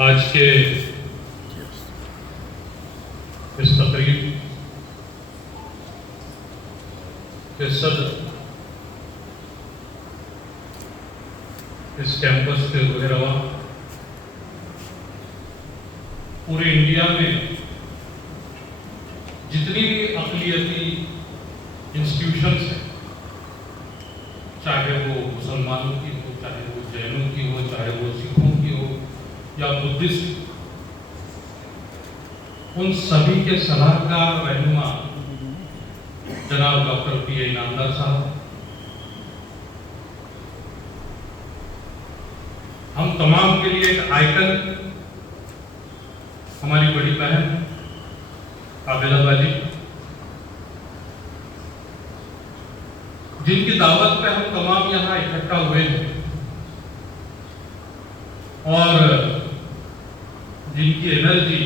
आज के इस तकरीब के सदर इस कैंपस के रवा पूरे इंडिया में जितनी भी अक़लियती इंस्टीट्यूशंस हैं, चाहे वो मुसलमानों की हो, चाहे वो जैनों की हो, चाहे वो सिखों की हो या बुद्धिस्ट, उन सभी के सलाहकार रहनुमा जनाब डॉक्टर पी इनामदार साहब, हम तमाम के लिए एक आइकन हमारी बड़ी बहन आबिदा बाजी, जिनकी दावत पे हम तमाम यहाँ इकट्ठा हुए हैं और जिनकी एनर्जी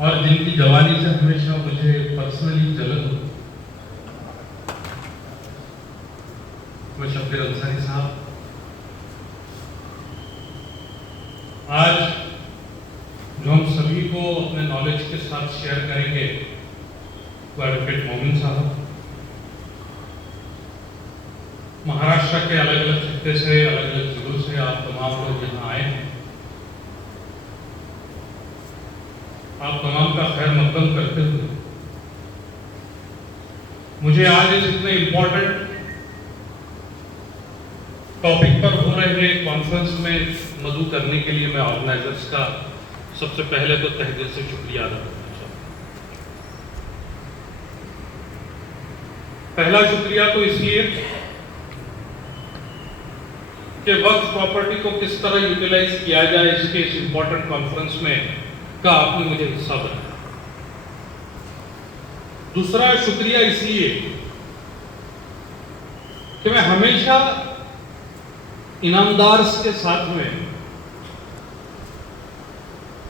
और जिनकी जवानी से हमेशा मुझे पर्सनली जलन हो, वो शब्बीर अंसारी साहब। आज जो हम सभी को अपने नॉलेज के साथ शेयर करेंगे वो एडवोकेट मोमिन साहब, महाराष्ट्र के अलग अलग खित्ते से, अलग अलग जिलों से आप तमाम लोग यहाँ आए हैं। आप तमाम का खैर मकदम करते हुए मुझे आज इस इतने इम्पोर्टेंट टॉपिक पर हो रहे कॉन्फ्रेंस में मदऊ करने के लिए मैं ऑर्गेनाइजर्स का सबसे पहले तो तहे दिल से शुक्रिया अदा करना चाहूँगा। पहला शुक्रिया तो इसलिए कि वक्त प्रॉपर्टी को किस तरह यूटिलाइज किया जाए इसके इस इंपॉर्टेंट कॉन्फ्रेंस में का आपने मुझे हिस्सा बनाया। दूसरा शुक्रिया इसलिए कि मैं हमेशा इनामदार के साथ में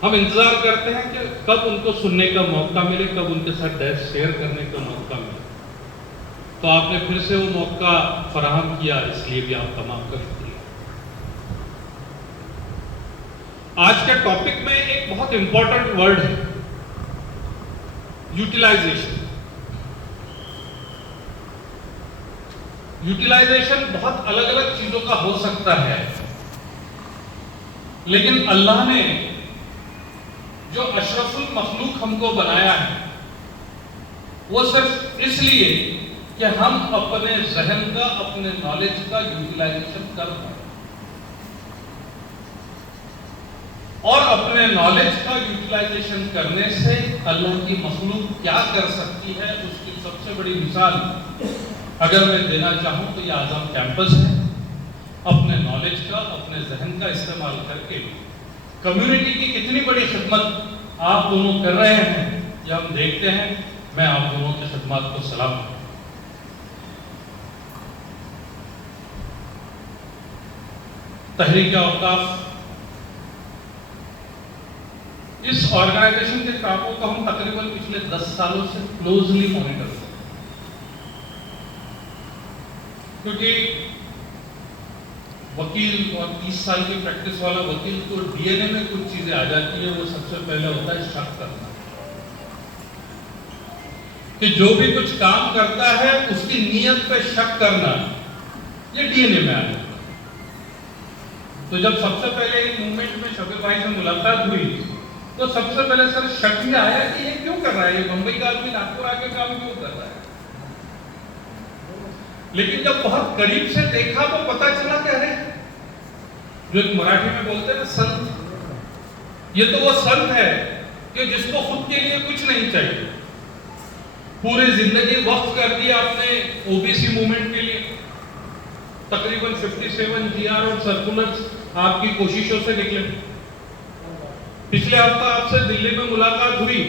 हम इंतजार करते हैं कि कब उनको सुनने का मौका मिले, कब उनके साथ डैश शेयर करने का मौका मिले। तो आपने फिर से वो मौका फराहम किया, इसलिए भी आप तमाम का शुक्रिया। आज के टॉपिक में एक बहुत इंपॉर्टेंट वर्ड है, यूटिलाइजेशन। यूटिलाइजेशन बहुत अलग अलग चीजों का हो सकता है, लेकिन अल्लाह ने जो अशरफुल मखलूक हमको बनाया है वो सिर्फ इसलिए कि हम अपने जहन का, अपने नॉलेज का यूटिलाइजेशन कर पाए और अपने नॉलेज का यूटिलाइजेशन करने से अल्लाह की मखलूक क्या कर सकती है उसकी सबसे बड़ी मिसाल अगर मैं देना चाहूं तो ये आज़म कैंपस है। अपने नॉलेज का, अपने जहन का इस्तेमाल करके कम्युनिटी की कितनी बड़ी खिदमत आप दोनों कर रहे हैं ये हम देखते हैं। मैं आप दोनों की खिदमत को सलाम करता हूं। तहरीक-ए-औक़ाफ़ इस ऑर्गेनाइजेशन के कामों को हम तकरीबन पिछले 10 सालों से क्लोजली मॉनिटर करते हैं, क्योंकि वकील और 30 साल की प्रैक्टिस वाला वकील को डीएनए में कुछ चीजें आ जाती है। वो सबसे पहले होता है शक करना, कि जो भी कुछ काम करता है उसकी नीयत पे शक करना, ये डीएनए में आ जाता है। तो जब सबसे पहले एक मूवमेंट में शबीर भाई से मुलाकात हुई तो सबसे पहले सर शक ही आया कि ये क्यों कर रहा है, ये मुंबई का आदमी नागपुर आके काम क्यों कर रहा है। लेकिन जब बहुत करीब से देखा तो पता चला कि अरे जो एक मराठी में बोलते हैं ना संत, ये तो वो संत है कि जिसको खुद के लिए कुछ नहीं चाहिए, पूरी जिंदगी वक्त कर दिया आपने ओबीसी मूवमेंट के लिए। तकरीबन 57 जीआर और सर्कुलर्स आपकी कोशिशों से निकले। पिछले हफ्ता आपसे दिल्ली में मुलाकात हुई,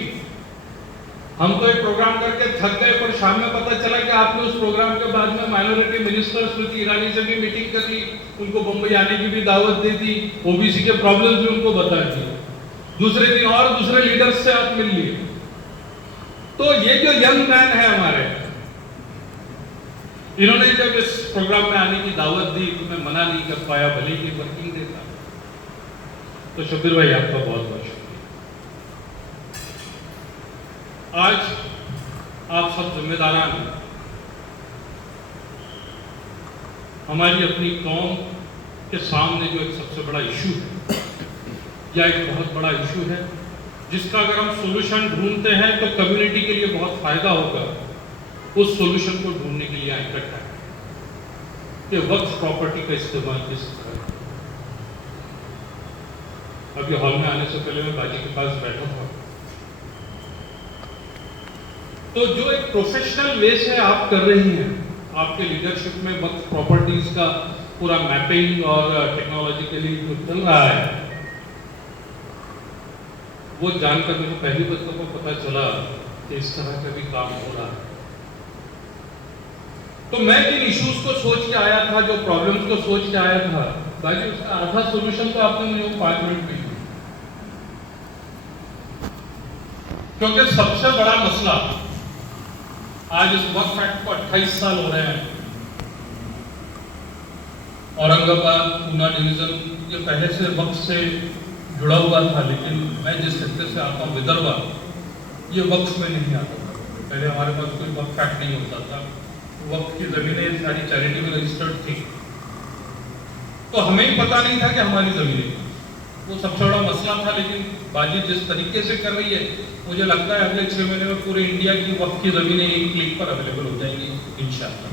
हम तो एक प्रोग्राम करके थक गए, पर शाम में पता चला कि आपने उस प्रोग्राम के बाद में माइनॉरिटी मिनिस्टर स्मृति ईरानी से भी मीटिंग कर ली, उनको बंबई आने की भी दावत दी थी, ओबीसी के प्रॉब्लम्स भी उनको बता दिए। दूसरे दिन और दूसरे लीडर्स से आप मिल लिए। तो ये जो यंग मैन है हमारे, इन्होंने जब इस प्रोग्राम में आने की दावत दी तो मैं मना नहीं कर पाया, भले ही वर्किंग डे था। तो शब्बीर भाई आपका बहुत बहुत शुक्रिया। आज आप सब जिम्मेदारान हमारी अपनी कौम के सामने जो एक सबसे बड़ा इशू है या एक बहुत बड़ा इशू है जिसका अगर हम सॉल्यूशन ढूंढते हैं तो कम्युनिटी के लिए बहुत फायदा होगा, उस सॉल्यूशन को ढूंढने के लिए इकट्ठा है कि वक्फ प्रॉपर्टी का इस्तेमाल किस तरह। अभी हॉल में आने से पहले मैं बाजी के पास बैठा था, तो जो एक प्रोफेशनल वे से आप कर रही हैं, आपके लीडरशिप में वक्फ प्रॉपर्टीज का पूरा मैपिंग और टेक्नोलॉजिकली जो चल रहा है, वो जानकर मुझे पहली बार को पता चला कि इस तरह का भी काम हो रहा है। तो मैं जिन इश्यूज को सोच के आया था, जो प्रॉब्लम्स को सोच के आया था, बाकी उसका आधा सॉल्यूशन तो आपने मुझे 5 मिनट में दिया। क्योंकि सबसे बड़ा मसला आज इस वक्फ एक्ट को 28 साल हो रहे हैं। औरंगाबाद पूना डिवीजन ये पहले से वक्फ से जुड़ा हुआ था, लेकिन मैं जिस क्षेत्र से आता हूँ विदर्भा, ये वक्फ में नहीं आता था। पहले हमारे पास कोई वक्फ एक्ट नहीं होता था, वक्फ की जमीनें सारी चैरिटी में रजिस्टर्ड थी, तो हमें ही पता नहीं था कि हमारी जमीनें, वो सबसे बड़ा मसला था। लेकिन बाजी जिस तरीके से कर रही है, मुझे लगता है अगले 6 महीने में पूरे इंडिया की वक्फ की जमीनें एक क्लिक पर अवेलेबल हो जाएंगी इंशाअल्लाह।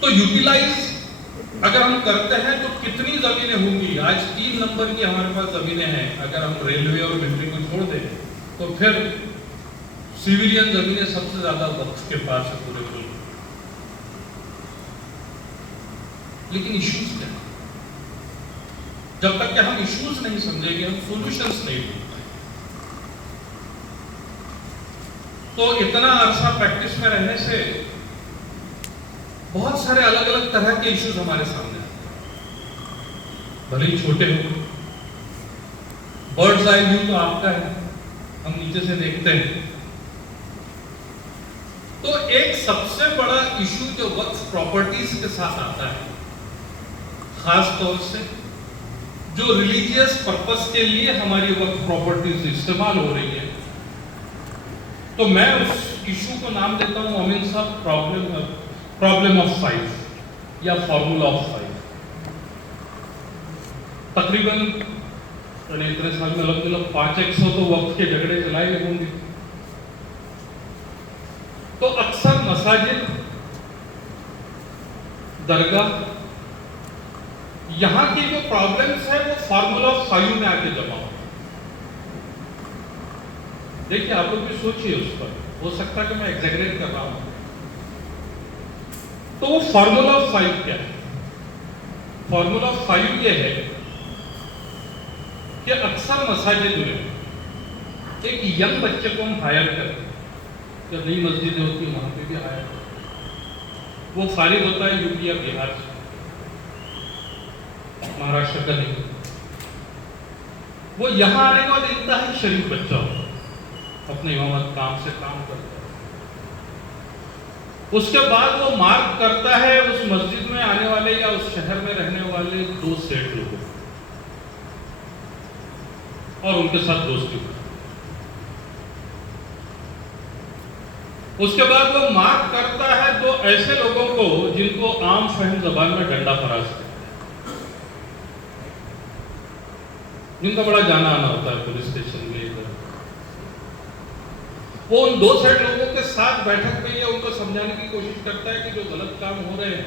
तो यूटिलाइज अगर हम करते हैं तो कितनी जमीनें होंगी? आज 3 नंबर की हमारे पास जमीनें हैं। अगर हम रेलवे और मिलिट्री को छोड़ दें तो फिर सिविलियन जमीनें सबसे ज्यादा वक्फ के पास है पूरे मुल्क। लेकिन इश्यूज क्या? जब तक कि हम इश्यूज नहीं समझेंगे, हम सॉल्यूशंस नहीं ढूंढ पाएंगे। तो इतना अरसा प्रैक्टिस में रहने से बहुत सारे अलग अलग तरह के इश्यूज हमारे सामने आते हैं, भले ही छोटे हो। बर्ड्स आई व्यू तो आपका है, हम नीचे से देखते हैं। तो एक सबसे बड़ा इशू जो वक्फ प्रॉपर्टीज के साथ आता है, खास तौर से जो रिलीजियस पर्पस के लिए हमारी वक्फ प्रॉपर्टीज इस्तेमाल हो रही है, तो मैं उस इशू को नाम देता हूं मोमिन साहब प्रॉब्लम ऑफ 5 या फॉर्मूला ऑफ 5। तकरीबन इतने साल में अलग-अलग 500 तो वक्त के झगड़े चलाए होंगे। तो अक्सर मसाजिद, दरगाह, यहां की जो प्रॉब्लम्स है वो फॉर्मूला ऑफ 5 में आके जमा हो। देखिए आप लोग भी सोचिए उस पर, हो सकता है कि मैं एग्जैगरेट कर रहा हूं। तो वो फॉर्मूला ऑफ 5 क्या है? फॉर्मूला ऑफ 5 ये है कि अक्सर मसाजिद में एक यंग बच्चे को हम हायर करते हैं, जब नई मस्जिदें होती है वहां पे भी हायर करते हैं। वो फारिग होता है यूपी या बिहार से, महाराष्ट्र का नहीं। वो यहां आने के बाद इंतहाई शरीफ बच्चा होता है, अपने इमामत काम से काम करता है। उसके बाद वो मार्क करता है उस मस्जिद में आने वाले या उस शहर में रहने वाले 2 सेठ लोगों और उनके साथ दोस्ती करता है। उसके बाद वो मार्क करता है 2 ऐसे लोगों को जिनको आम फहम जबान में डंडा फराज कहते हैं, जिनका बड़ा जाना आना होता है पुलिस स्टेशन में। वो उन 2 सेठ लोगों के साथ बैठक में या उनको समझाने की कोशिश करता है कि जो गलत काम हो रहे हैं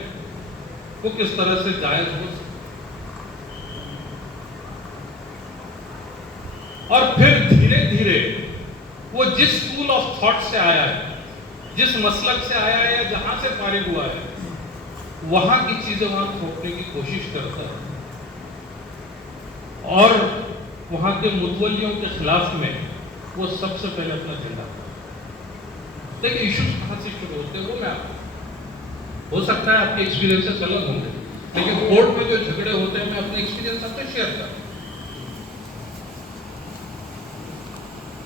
वो किस तरह से जायज हो सकते। और फिर धीरे धीरे वो जिस स्कूल ऑफ थॉट से आया है, जिस मसलक से आया है या जहां से फारिग हुआ है, वहां की चीजें वहां थोपने की कोशिश करता है और वहां के मुतवल्लियों के खिलाफ में वो सबसे पहले अपना झंडा। देखिए इश्यूज कहां से शुरू होते हैं वो मैं आपको, हो सकता है आपके एक्सपीरियंसेस अलग होंगे, लेकिन कोर्ट में जो झगड़े होते हैं मैं अपने एक्सपीरियंस आपसे शेयर करता हूं।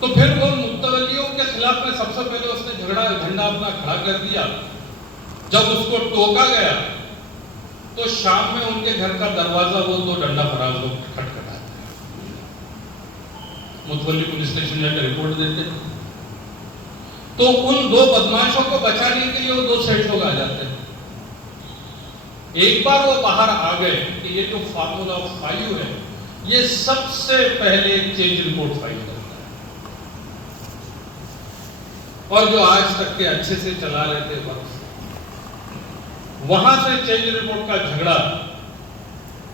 तो फिर वो मुतवल्लियों के खिलाफ में सबसे पहले उसने झंडा अपना खड़ा कर दिया। जब उसको टोका गया तो शाम में उनके घर का दरवाजा वो दो डंडा फराज लोग खटखटाते हैं, मुतवल्ली पुलिस स्टेशन जाकर रिपोर्ट देते हैं। तो उन दो बदमाशों को बचाने के लिए वो दो सेठ लोग आ जाते हैं। एक बार वो बाहर आ गए कि ये जो फार्मूला 5 है ये सबसे पहले चेंज रिपोर्ट फाइल करता है, और जो आज तक के अच्छे से चला रहे थे वक्त, वहां से चेंज रिपोर्ट का झगड़ा,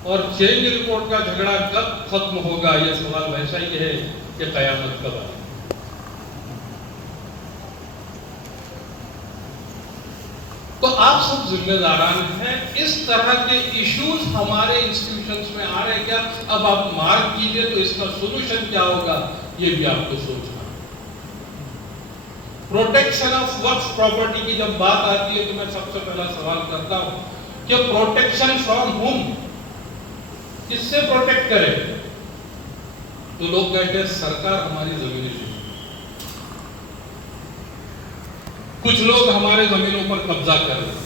और चेंज रिपोर्ट का झगड़ा कब खत्म होगा यह सवाल वैसा ही है कि कयामत कब आए। तो आप सब जिम्मेदारान हैं। इस तरह के इश्यूज हमारे इंस्टीट्यूशंस में आ रहे हैं क्या? अब आप मार्क कीजिए तो इसका सॉल्यूशन क्या होगा ये भी आपको सोचना। प्रोटेक्शन ऑफ वक्फ प्रॉपर्टी की जब बात आती है तो मैं सबसे पहला सवाल करता हूं कि प्रोटेक्शन फ्रॉम हुम, किससे प्रोटेक्ट करे? तो लोग कहते हैं सरकार हमारी जमीनें ले, कुछ लोग हमारे जमीनों पर कब्जा कर रहे हैं।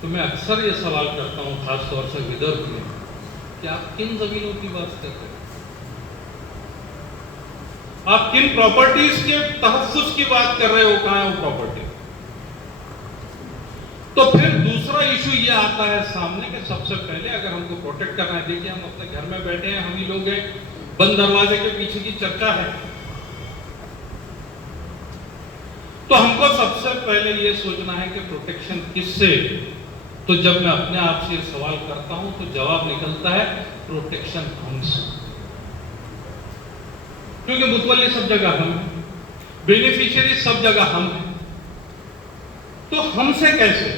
तो मैं अक्सर ये सवाल करता हूं खासतौर से विदर्भ में कि आप किन जमीनों की बात कर रहे हैं, आप किन प्रॉपर्टीज के तहफ्फुज की बात कर रहे हो, कहां है वो प्रॉपर्टी? तो फिर दूसरा इशू ये आता है सामने कि सबसे पहले अगर हमको प्रोटेक्ट करना है, देखिए हम अपने घर में बैठे हैं, हम ही लोग हैं, बंद दरवाजे के पीछे की चर्चा है, तो हमको सबसे पहले ये सोचना है कि प्रोटेक्शन किससे? तो जब मैं अपने आप से सवाल करता हूं तो जवाब निकलता है प्रोटेक्शन हमसे, क्योंकि मुतवल्ली सब जगह हम हैं, बेनिफिशियरी सब जगह हम हैं। तो हमसे कैसे?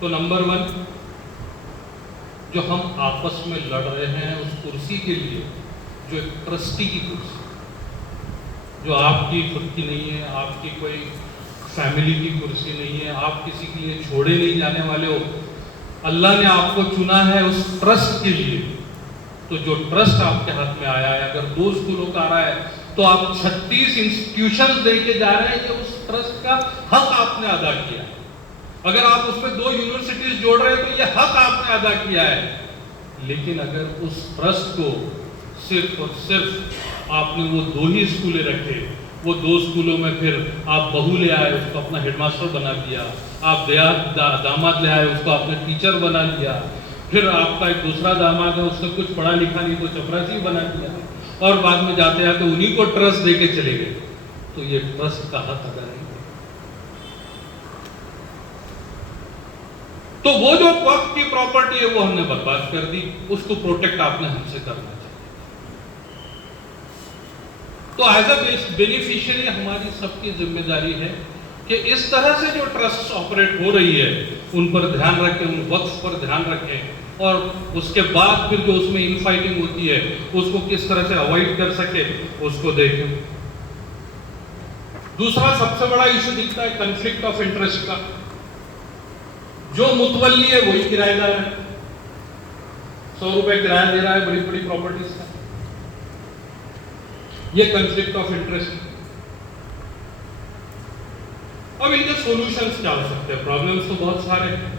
तो नंबर 1, जो हम आपस में लड़ रहे हैं उस कुर्सी के लिए, जो एक ट्रस्टी की कुर्सी, जो आपकी खुद की नहीं है, आपकी कोई फैमिली की कुर्सी नहीं है, आप किसी के लिए छोड़े नहीं जाने वाले हो, अल्लाह ने आपको चुना है उस ट्रस्ट के लिए। तो जो ट्रस्ट आपके हाथ में आया है, अगर 2 स्कूलों का आ रहा है तो आप 36 इंस्टीट्यूशंस देके जा रहे हैं, ये उस ट्रस्ट का हक आपने अदा किया। अगर आप उसमें 2 यूनिवर्सिटीज जोड़ रहे हैं तो ये हक आपने अदा किया है। लेकिन अगर उस ट्रस्ट को सिर्फ और सिर्फ आपने वो 2 ही स्कूलें रखे, वो 2 स्कूलों में फिर आप बहू ले आए, उसको अपना हेडमास्टर बना दिया, आप दामाद ले आए, उसको आपने टीचर बना दिया, फिर आपका एक दूसरा दामाद है, उसने कुछ पढ़ा लिखा नहीं तो चपरासी बना दिया, और बाद में जाते जाते उन्हीं को ट्रस्ट देके चले गए। तो ये ट्रस्ट का हक अदा नहीं। तो वो जो वक्त की प्रॉपर्टी है वो हमने बर्बाद कर दी, उसको प्रोटेक्ट आपने हमसे करना चाहिए। तो एज अ बेनिफिशियरी हमारी सबकी जिम्मेदारी है कि इस तरह से जो ट्रस्ट ऑपरेट हो रही है उन पर ध्यान रखें, उन वक्फ पर ध्यान रखें, और उसके बाद फिर जो उसमें इनफाइटिंग होती है उसको किस तरह से अवॉइड कर सके उसको देखें। दूसरा सबसे बड़ा इशू दिखता है कॉन्फ्लिक्ट ऑफ इंटरेस्ट का। जो मुतवल्ली है वही किराएदार है, 100 रुपए किराया दे रहा है बड़ी बड़ी प्रॉपर्टीज का, ये कॉन्फ्लिक्ट ऑफ इंटरेस्ट। अब इनके सॉल्यूशंस क्या हो सकते हैं? प्रॉब्लम्स तो बहुत सारे हैं,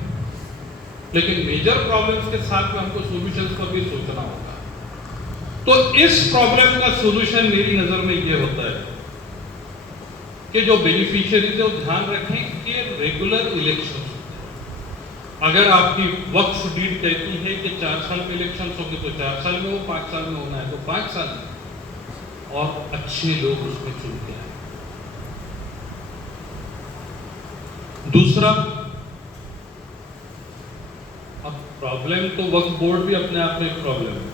लेकिन मेजर प्रॉब्लम्स के साथ में हमको सॉल्यूशंस पर भी सोचना होगा। तो इस प्रॉब्लम का सॉल्यूशन मेरी नजर में ये होता है कि जो बेनिफिशियरीज है वो ध्यान रखें कि रेगुलर इलेक्शन। अगर आपकी वक्फ डीड कहती है कि 4 साल में इलेक्शन होगी तो 4 साल में हो, 5 साल में होना है तो 5 साल में, और अच्छे लोग उसमें चुनते हैं। दूसरा, अब प्रॉब्लम तो वक्फ बोर्ड भी अपने आप में एक प्रॉब्लम है।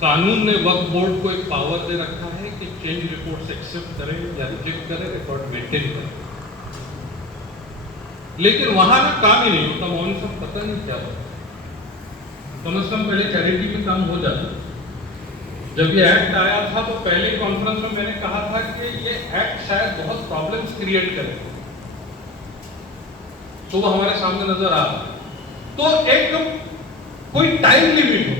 कानून ने वक्फ बोर्ड को एक पावर दे रखा है कि चेंज रिपोर्ट्स एक्सेप्ट करे या रिजेक्ट करे, रिकॉर्ड मेंटेन करे, लेकिन वहां ना काम ही नहीं होता। मौन सब पता नहीं क्या होता, कम से कम पहले चैरिटी में काम हो जाता। जब ये एक्ट आया था तो पहले कॉन्फ्रेंस में मैंने कहा था कि ये एक्ट शायद बहुत प्रॉब्लम्स क्रिएट करे, तो वो हमारे सामने नजर आ रहा है। तो एक कोई टाइम लिमिट हो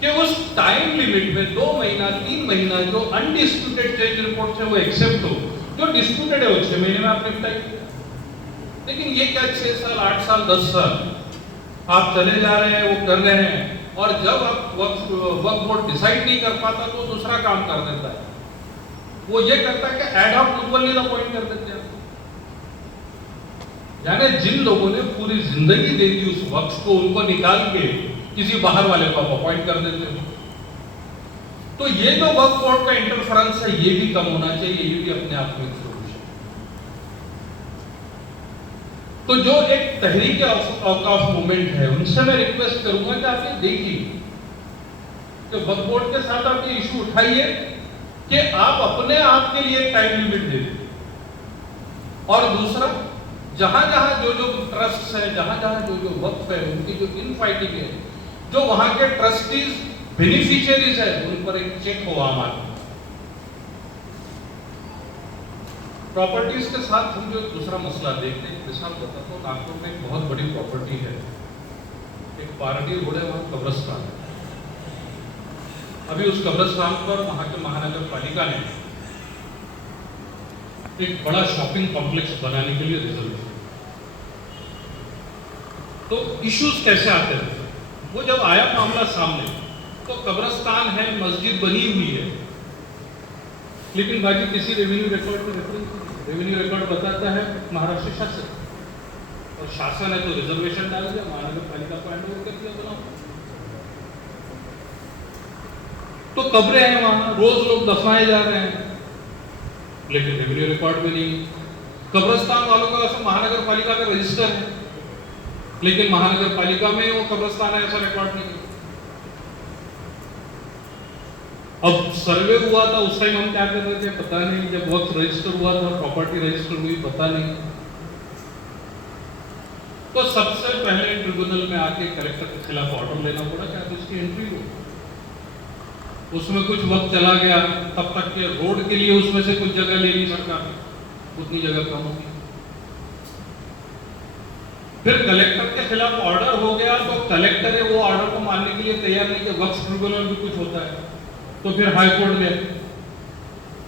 कि उस टाइम लिमिट में 2 महीना 3 महीना जो अनडिस्प्यूटेड चेंज रिपोर्ट है वो एक्सेप्ट हो, जो डिस्प्यूटेड है वो 6 महीने में आप निपटाइए। लेकिन ये क्या 6 साल, 8 साल, 10 साल आप चले जा रहे हैं, वो कर रहे हैं, और जब आप वक्फ बोर्ड डिसाइड नहीं कर पाता तो दूसरा काम कर देता है। वो ये करता है कि एड हॉक मुतवल्लिद अपॉइंट कर देते हैं। यानी जिन लोगों ने पूरी जिंदगी दे दी उस वक्फ को, उनको निकाल के किसी बाहर वाले को आप अपॉइंट कर देते हैं। तो ये जो वक्फ बोर्ड का इंटरफेरेंस है ये भी कम होना चाहिए, ये भी अपने आप में सोल्यूशन। तो जो एक तहरीक औकाफ मूवमेंट है, उनसे मैं रिक्वेस्ट करूंगा कि आप ये देखिए कि वक्फ बोर्ड के साथ आप ये इशू उठाइए कि आप अपने आप के लिए टाइम लिमिट दे दें। और दूसरा, जहां जहां जो जो ट्रस्ट है, जहां जहां जो जो वक्फ है, उनकी जो इनफाइटिंग है, जो वहां के ट्रस्टीज बेनिफिशियरीज है, उन पर एक चेक हो आम आदमी। प्रॉपर्टीज के साथ हम जो दूसरा मसला देखते हैं, मिसाल बताता हूँ, नागपुर में एक बहुत बड़ी प्रॉपर्टी है, एक पारडी रोड है, वहां कब्रिस्तान है। अभी उस कब्रिस्तान पर वहां के महानगर पालिका ने एक बड़ा शॉपिंग कॉम्प्लेक्स बनाने के लिए रिजर्व किया। तो इश्यूज कैसे आते हैं, वो जब आया मामला सामने, तो कब्रिस्तान है, मस्जिद बनी हुई है, लेकिन बाकी किसी रेवेन्यू रिकॉर्ड में रेफरेंस नहीं। रेवेन्यू रिकॉर्ड बताता है महाराष्ट्र शासन, और शासन है तो रिजर्वेशन डाल दिया, महानगर पालिका को हैंड ओवर कर दिया, बनाओ। तो कब्रें हैं वहां, रोज लोग दफनाए जा रहे हैं, लेकिन रेवेन्यू रिकॉर्ड में नहीं। कब्रिस्तान वालों का वैसे महानगर पालिका का रजिस्टर है, लेकिन महानगर पालिका में वो कब्रिस्तान है ऐसा रिकॉर्ड नहीं। अब सर्वे हुआ था, उस टाइम हम क्या कर रहे थे पता नहीं, जब वक्त रजिस्टर हुआ था, प्रॉपर्टी रजिस्टर हुई पता नहीं। तो सबसे पहले ट्रिब्यूनल में आके कलेक्टर के खिलाफ ऑर्डर लेना पड़ा कि आप इसकी एंट्री हो। उसमें कुछ वक्त चला गया, तब तक के रोड के लिए उसमें से कुछ जगह ले ली सरकार, उतनी जगह कम होगी। फिर कलेक्टर के खिलाफ ऑर्डर हो गया, तो कलेक्टर है वो ऑर्डर को मानने के लिए तैयार नहीं, कि वक्फ ट्रिब्यूनल भी कुछ होता है। तो फिर हाई कोर्ट गए,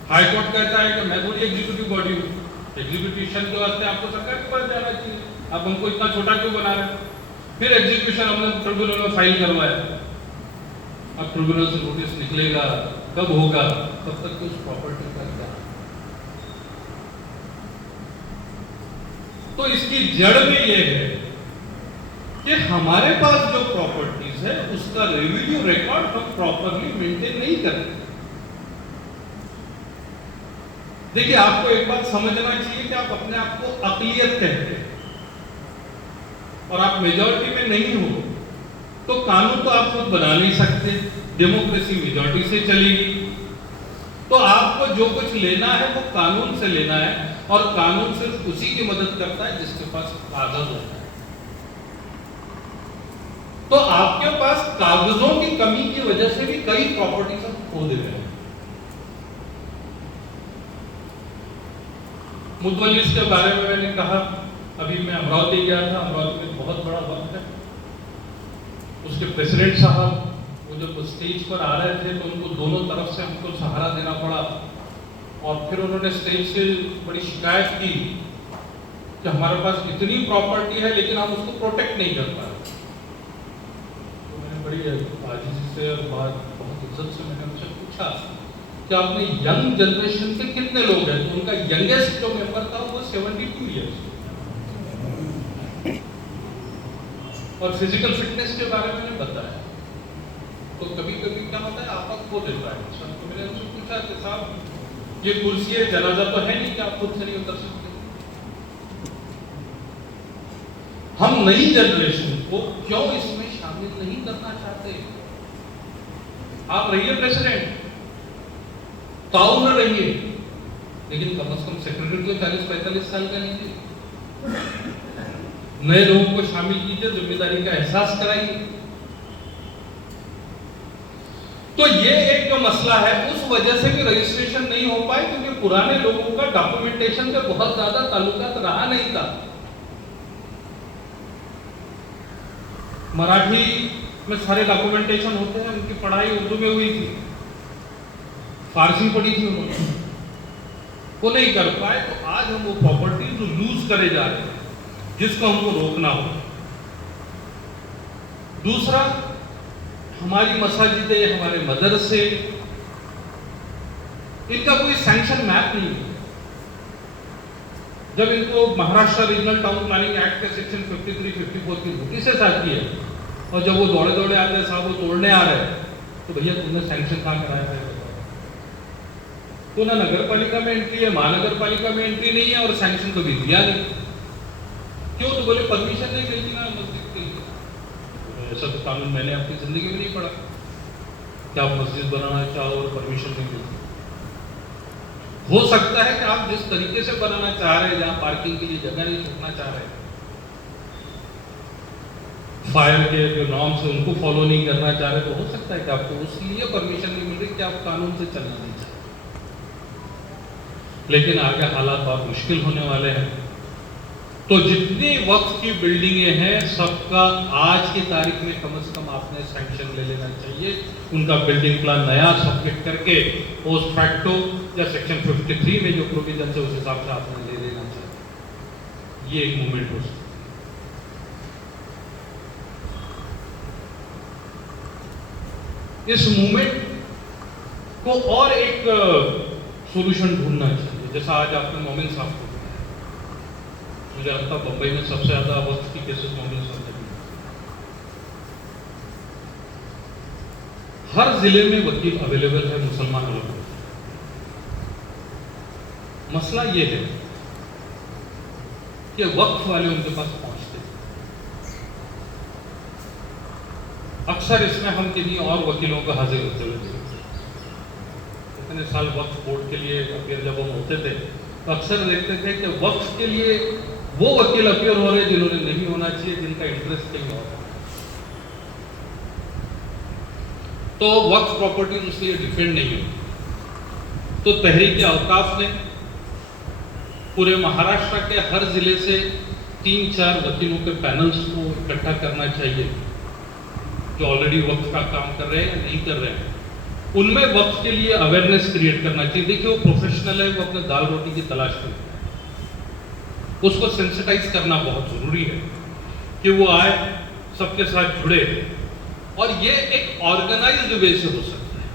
हाई कोर्ट कहता है कि मैं थोड़ी एग्जीक्यूटिव बॉडी हूँ, एग्जीक्यूशन के वास्ते आपको सरकार के पास जाना चाहिए, आप हमको इतना छोटा क्यों बना रहे हैं। फिर एग्जीक्यूशन हमने ट्रिब्यूनल में फाइल करवाया। अब ट्रिब्यूनल से नोटिस निकलेगा, कब होगा, तब तक उस प्रॉपर्टी का क्या। तो इसकी जड़ में यह है कि हमारे पास जो प्रॉपर्टीज है उसका रेवेन्यू रिकॉर्ड हम प्रॉपरली मेंटेन नहीं करते। देखिए, आपको एक बात समझना चाहिए कि आप अपने आप को अक़लियत कहते हैं और आप मेजॉरिटी में नहीं हो, तो कानून तो आप खुद बना नहीं सकते, डेमोक्रेसी मेजॉरिटी से चलेगी। तो आपको जो कुछ लेना है वो कानून से लेना है, और कानून सिर्फ उसी की मदद करता है जिसके पास कागज होता है। तो आपके पास कागजों की कमी की वजह से भी कई प्रॉपर्टीज हम खो दे रहे हैं। मुतवल्लिस के बारे में मैंने कहा, अभी मैं अमरावती गया था, अमरावती में बहुत बड़ा वक्त है। उसके प्रेसिडेंट साहब वो जब स्टेज पर आ रहे थे तो उनको दोनों तरफ से हमको सहारा देना पड़ा, और फिर उन्होंने स्टेज से बड़ी शिकायत की कि हमारे पास इतनी प्रॉपर्टी है लेकिन हम उसको प्रोटेक्ट नहीं कर पा रहे। तो मैंने बड़ी आजिज़ी से और बहुत इज्जत से मैंने उनसे पूछा कि आपने यंग जनरेशन के कितने लोग हैं। तो उनका यंगेस्ट जो मेंबर था वो 72 ईयर्स, और फिजिकल फिटनेस के बारे में मैंने बताया। तो कभी कभी क्या होता है, आपा खो देता है। तो मैंने उनसे पूछा कि साहब ये कुर्सी है, जनाजा तो है नहीं कि आप खुद से नहीं उतर सकते। हम नई जनरेशन को क्यों इसमें शामिल नहीं करना चाहते। आप रहिए प्रेसिडेंट, ताऊ न रहिए, लेकिन कम से कम सेक्रेटरी तो 40-45 साल का लीजिए, नए लोगों को शामिल कीजिए, जिम्मेदारी का एहसास कराइए। तो ये एक जो मसला है, उस वजह से भी रजिस्ट्रेशन नहीं हो पाए, क्योंकि पुराने लोगों का डॉक्यूमेंटेशन से बहुत ज्यादा ताल्लुकात रहा नहीं था। मराठी में सारे डॉक्यूमेंटेशन होते हैं, उनकी पढ़ाई उर्दू में हुई थी, फारसी पढ़ी थी उन्होंने। वो नहीं कर पाए, तो आज हम वो प्रॉपर्टी जो लूज करे जा रहे हैं, जिसको हमको रोकना होगा। दूसरा, हमारी मसाजिदें, हमारे मदरसे, इनका कोई सैंक्शन मैप नहीं है। जब इनको Maharashtra regional town planning act के सेक्शन 53, 54 की नोटिसेस आती है, और जब वो दौड़े दौड़े आते हैं, साहब वो तोड़ने आ रहे हैं, तो भैया तुमने सैंक्शन कहाँ कराया है? तो ना नगर पालिका में एंट्री है, महानगर पालिका में एंट्री नहीं है, और सैंक्शन कभी दिया नहीं। क्यों? तो बोले परमिशन नहीं मिलती ना मस्जिद के लिए। ऐसा तो कानून मैंने अपनी जिंदगी में नहीं पढ़ा कि आप मस्जिद बनाना चाहो और परमिशन नहीं मिलती। हो सकता है कि आप जिस तरीके से बनाना चाह रहे हैं, जहां पार्किंग के लिए जगह नहीं छोड़ना चाह रहे, फायर के जो नॉर्म्स है उनको फॉलो नहीं करना चाह रहे, तो हो सकता है कि आपको उसके लिए परमिशन नहीं मिल रही कि आप कानून से चलना नहीं चाहते। लेकिन आगे हालात बहुत मुश्किल होने वाले हैं। तो जितनी वक्त की बिल्डिंगें हैं, सबका आज की तारीख में कम से कम आपने सैंक्शन ले लेना चाहिए। उनका बिल्डिंग प्लान नया सबमिट करके पोस्ट फैक्टो या सेक्शन 53 में जो प्रोविजन है उस हिसाब से आपने ले लेना चाहिए। ये एक मूवमेंट हो सकता है। इस मूवमेंट को और एक सॉल्यूशन ढूंढना चाहिए। जैसा आज आपने मोमिन साहब को, मुझे लगता है बंबई में सबसे ज्यादा वक्त की केसेस मोमिन साहब ने। हर जिले में वकील अवेलेबल है मुसलमान लोगों को। मसला ये है कि वक्त वाले उनके पास पहुंचते। अक्सर इसमें हम किन्हीं और वकीलों को हाजिर होते हुए देखते। इतने साल वक्फ बोर्ड के लिए अपियर जब हम होते थे, तो अक्सर देखते थे कि वक्फ के लिए वो वकील अपियर हो रहे जिन्होंने नहीं होना चाहिए, जिनका इंटरेस्ट कहीं और है। तो वक्फ प्रॉपर्टीज उसके लिए डिफेंड नहीं होती। तो तहरीक औकाफ ने पूरे महाराष्ट्र के हर जिले से 3-4 वकीलों के पैनल्स को इकट्ठा करना चाहिए, जो ऑलरेडी वक्फ का काम कर रहे हैं या नहीं कर रहे हैं। उनमें वक्फ के लिए अवेयरनेस क्रिएट करना चाहिए। देखिए, वो प्रोफेशनल है, वो अपने दाल रोटी की तलाश में, उसको सेंसिटाइज करना बहुत जरूरी है कि वो आए, सबके साथ जुड़े, और ये एक ऑर्गेनाइज्ड वे से हो सकता है।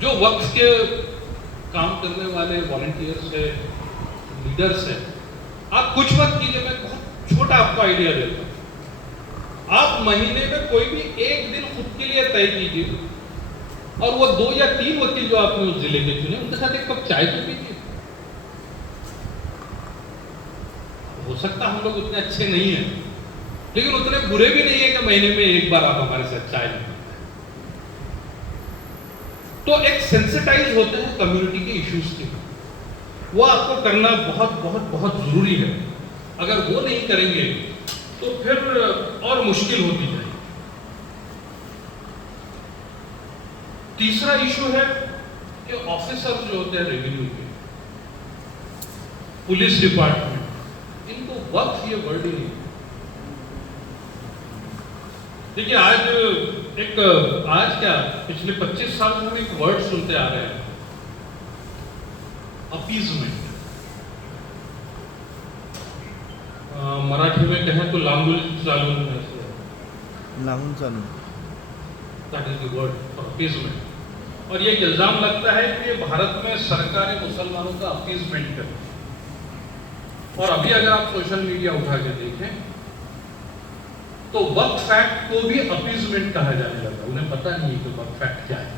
जो वक्फ के काम करने वाले वॉलंटियर्स है, लीडर्स है, आप कुछ मत कीजिए, मैं बहुत छोटा आपको आइडिया देता हूं। आप महीने में कोई भी एक दिन खुद के लिए तय कीजिए, और वो 2 या 3 वकील जो आपने उस जिले के चुने, उनके साथ एक कप चाय तो पीजिए। हो सकता हम लोग उतने अच्छे नहीं हैं, लेकिन उतने बुरे भी नहीं है कि महीने में एक बार आप हमारे साथ चाय नहीं पीते। तो एक सेंसिटाइज होते हैं कम्युनिटी के इश्यूज के, वो आपको करना बहुत बहुत बहुत जरूरी है। अगर वो नहीं करेंगे तो फिर और मुश्किल होती जाएगी। तीसरा इशू है कि ऑफिसर्स जो होते हैं रेवेन्यू के, पुलिस डिपार्टमेंट, इनको वक्त ये वर्ड ही नहीं। देखिए, आज क्या पिछले 25 साल से हम एक वर्ड सुनते आ रहे हैं, अपीजमेंट। मराठी में कहें तो लांगुल चालून, लांगुल चालून, that is the word for appeasement. और ये इल्जाम लगता है कि भारत में सरकारें मुसलमानों का अपीजमेंट करती। और अभी अगर आप सोशल मीडिया उठा के देखें तो वक्फ एक्ट को भी अपीजमेंट कहा जाने लगा। उन्हें पता नहीं है कि वक्फ एक्ट क्या है।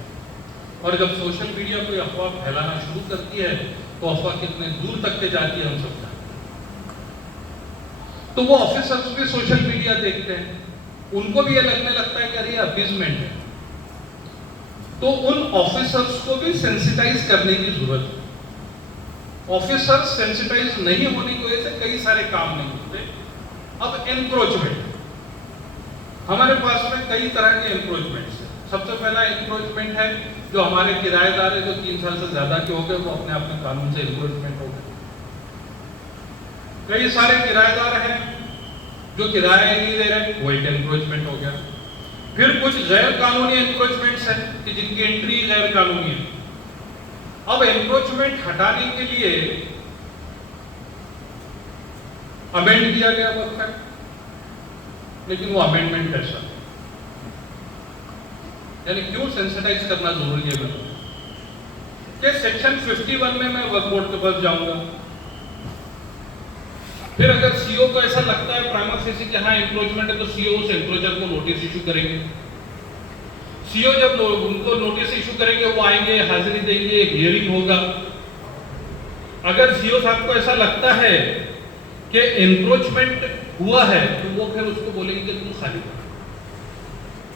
और जब सोशल मीडिया कोई अफवाह फैलाना शुरू करती है तो अफवाह कितने दूर तक के जाती है हम सब जानते हैं। तो वो ऑफिसर्स भी सोशल मीडिया देखते हैं, उनको भी ये लगने लगता है कि अरे अपीजमेंट है। तो उन ऑफिसर्स को भी सेंसिटाइज करने की जरूरत है। ऑफिसर्स सेंसिटाइज नहीं होने की वजह से कई सारे काम नहीं होते। अब एनक्रोचमेंट, हमारे पास में कई तरह के एनक्रोचमेंट्स हैं। सबसे पहला एनक्रोचमेंट है जो हमारे किराएदार है, जो 3 साल से ज्यादा के हो गए, वो अपने आप में कानून से एनक्रोचमेंट हो गए। कई सारे किराएदार हैं जो किराया ही नहीं दे रहे, वो एक एनक्रोचमेंट हो गया। फिर कुछ गैर कानूनी एनक्रोचमेंट्स हैं कि जिनकी एंट्री गैर कानूनी है। अब एनक्रोचमेंट हटाने के लिए अमेंड किया गया वक्त है, लेकिन वो अमेंडमेंट कैसा, यानी क्यों सेंसिटाइज करना जरूरी है मेरे कि सेक्शन 51 में मैं वक्फ बोर्ड के पास जाऊंगा, फिर अगर सीओ को ऐसा लगता है प्राइमा फेसी कि हाँ एंक्रोचमेंट है, तो सीओ उस एंक्रोचर को नोटिस इशू करेंगे। सीओ जब उनको नोटिस इशू करेंगे, वो आएंगे, हाजिरी देंगे, हियरिंग होगा। अगर सीओ साहब को ऐसा लगता है कि एंक्रोचमेंट हुआ है, तो वो फिर उसको बोलेंगे कि तुम खाली कर।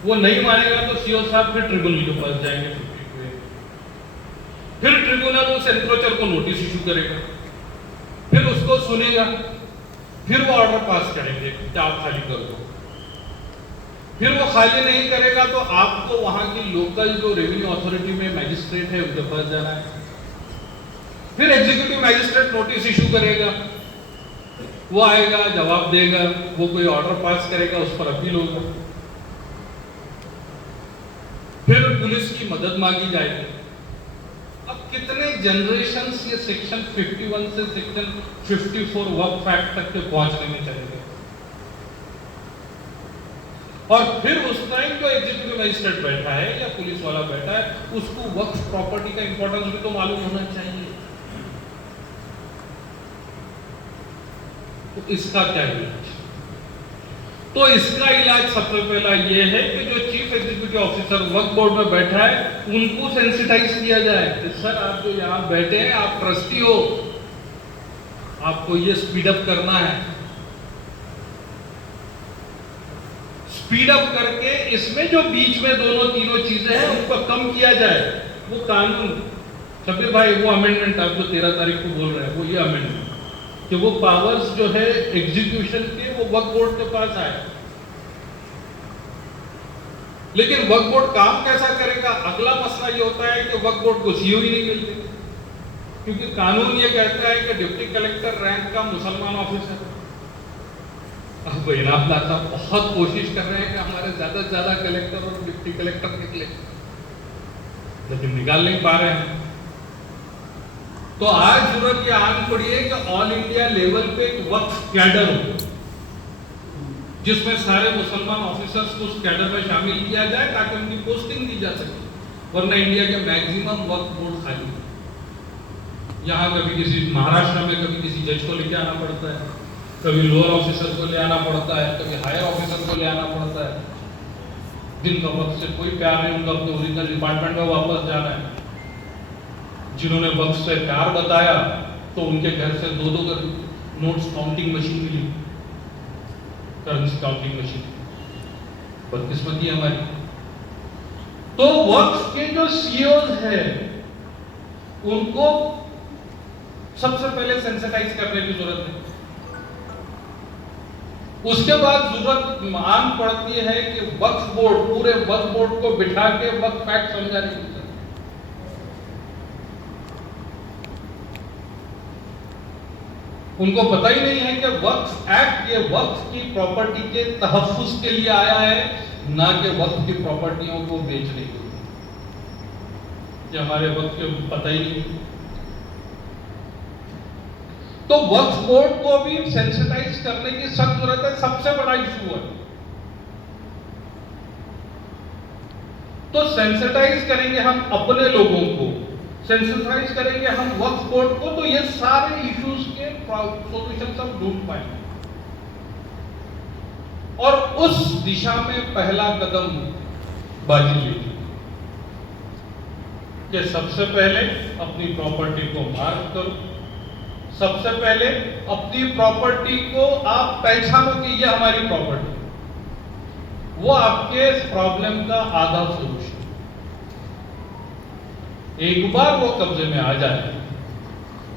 वो नहीं मानेगा तो सीओ साहब फिर ट्रिब्यूनल के पास जाएंगे, फिर ट्रिब्यूनल उस एंक्रोचर को नोटिस इशू करेगा, फिर उसको सुनेगा, फिर वो ऑर्डर पास करेंगे कि आप खाली कर दो। फिर वो खाली नहीं करेगा तो आपको वहां की लोकल जो रेवेन्यू अथॉरिटी में मैजिस्ट्रेट है उनके पास जाना है, फिर एग्जीक्यूटिव मैजिस्ट्रेट नोटिस इशू करेगा, वो आएगा, जवाब देगा, वो कोई ऑर्डर पास करेगा, उस पर अपील होगा, फिर पुलिस की मदद मांगी जाएगी। अब कितने जनरेशंस ये सेक्शन 51 से सेक्शन 54 वक्फ एक्ट तक के पहुंचने में चलेंगे, और फिर उस टाइम जो एग्जीक्यूटिव मजिस्ट्रेट बैठा है या पुलिस वाला बैठा है, उसको वक्फ प्रॉपर्टी का इंपॉर्टेंस भी तो मालूम होना चाहिए। तो इसका क्या इलाज? तो इसका इलाज सबसे पहला यह है कि जो चीफ एग्जीक्यूटिव ऑफिसर वक्फ बोर्ड में बैठा है, उनको सेंसिटाइज किया जाए कि सर आप जो यहां बैठे हैं, आप ट्रस्टी हो, आपको ये स्पीड अप करना है। स्पीड अप करके इसमें जो बीच में दोनों तीनों चीजें हैं उनको कम किया जाए। वो कानून शबीर भाई, वो अमेंडमेंट आप जो 13 तारीख को बोल रहे हैं, वो ये अमेंडमेंट कि वो पावर्स जो है एग्जीक्यूशन के, वो वक्फ बोर्ड के पास आए। लेकिन वक्फ बोर्ड काम कैसा करेगा? अगला मसला ये होता है कि वक्फ बोर्ड को सीओ ही नहीं मिलते, क्योंकि कानून ये कहता है कि डिप्टी कलेक्टर रैंक का मुसलमान ऑफिसर। अब इनाम लाता बहुत कोशिश कर रहे हैं कि हमारे ज्यादा से ज्यादा कलेक्टर और डिप्टी कलेक्टर निकले, लेकिन निकाल नहीं पा रहे हैं। तो आज जरूरत ये आन पड़ी है कि ऑल इंडिया लेवल पे एक वक्फ कैडर हो, जिसमें सारे मुसलमान ऑफिसर्स को उस कैडर में शामिल किया जाए ताकि उनकी पोस्टिंग दी जा सके, वरना इंडिया के मैक्सिमम वक्फ बोर्ड खाली है। यहाँ कभी किसी महाराष्ट्र में कभी किसी जज को लेके आना पड़ता है, कभी लोअर ऑफिसर को ले आना पड़ता है, कभी हायर ऑफिसर को ले आना पड़ता है। जिनका वक्त से कोई प्यार नहीं, उनका अपने ओरिजिनल डिपार्टमेंट में वापस जाना है। जिन्होंने वक्त से प्यार बताया तो उनके घर से 2-2 नोट्स काउंटिंग मशीन मिली, करेंसी काउंटिंग मशीन। बदकिस्मती हमारी। तो वक्फ के जो सीईओज हैं उनको सबसे पहले सेंसिटाइज करने की जरूरत है। उसके बाद जरूरत मांग पड़ती है कि वक्फ बोर्ड, पूरे वक्फ बोर्ड को बिठा के वक्फ एक्ट समझाने की। उनको पता ही नहीं है कि वक्फ एक्ट ये वक्फ की प्रॉपर्टी के तहफ्फुज के लिए आया है, ना कि वक्फ की प्रॉपर्टियों को बेचने के लिए। कि हमारे वक्फ के पता ही नहीं। तो वक्फ बोर्ड को भी सेंसिटाइज करने की सख्त जरूरत है। सबसे बड़ा इशू है, तो सेंसिटाइज करेंगे हम अपने लोगों को, सेंसिटाइज करेंगे हम वक्फ बोर्ड को, तो ये सारे इश्यूज के सॉल्यूशन सब ढूंढ पाएंगे। और उस दिशा में पहला कदम बाजी लीजिए कि सबसे पहले अपनी प्रॉपर्टी को मार्क करो, सबसे पहले अपनी प्रॉपर्टी को आप पहचानो कि ये हमारी प्रॉपर्टी, वो आपके प्रॉब्लम का आधा सोल्यूशन। एक बार वो कब्जे में आ जाए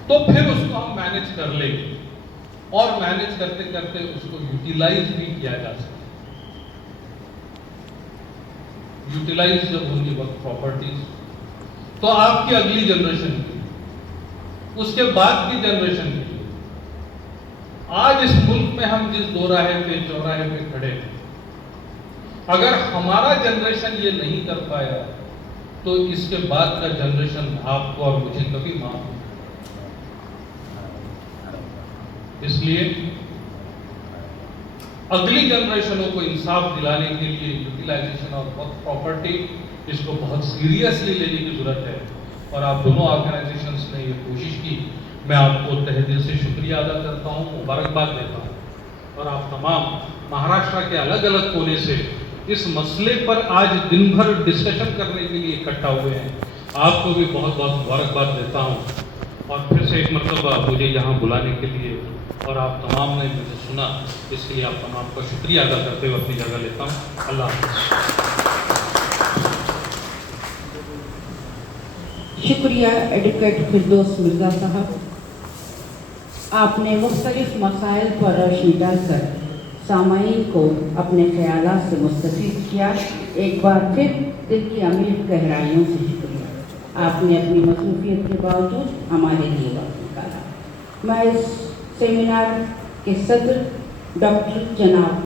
तो फिर उसको हम मैनेज कर लेंगे, और मैनेज करते करते उसको यूटिलाइज भी किया जा सकता है। यूटिलाइज जब होंगी वक्त प्रॉपर्टीज, तो आपकी अगली जनरेशन की, उसके बाद की जनरेशन की, आज इस मुल्क में हम जिस दोराहे पे, चौराहे पे खड़े हैं, अगर हमारा जनरेशन ये नहीं कर पाया तो इसके बाद का जनरेशन आपको और मुझे कभी माफ नहीं। इसलिए अगली जनरेशनों को इंसाफ दिलाने के लिए यूटिलाइजेशन ऑफ वक्फ प्रॉपर्टी, इसको बहुत सीरियसली लेने की जरूरत है। और आप दोनों ऑर्गेनाइजेशंस ने ये कोशिश की, मैं आपको तहे दिल से शुक्रिया अदा करता हूँ, मुबारकबाद देता हूँ। और आप तमाम महाराष्ट्र के अलग अलग कोने से इस मसले पर आज दिन भर डिस्कशन करने के लिए इकट्ठा हुए हैं, आपको भी बहुत बहुत मुबारकबाद देता हूँ। और फिर से एक मरतबा मुझे यहाँ बुलाने के लिए और आप तमाम ने मुझे सुना, इसके लिए आप तमाम का शुक्रिया अदा करते हुए अपनी जगह लेता हूँ। अल्लाह हाफ़िज़। शुक्रिया एडवोकेट फिरदौस मिर्ज़ा साहब, आपने मुख्तलिफ मसाइल पर रोशनी डालकर सामाईन को अपने ख्यालात से मुस्तफ़ीद किया। एक बार फिर दिल की अमीर गहराइयों से शुक्रिया। आपने अपनी मसरूफियत के बावजूद हमारे लिए वक्त निकाला। मैं इस सेमिनार के सदर डॉक्टर जनाब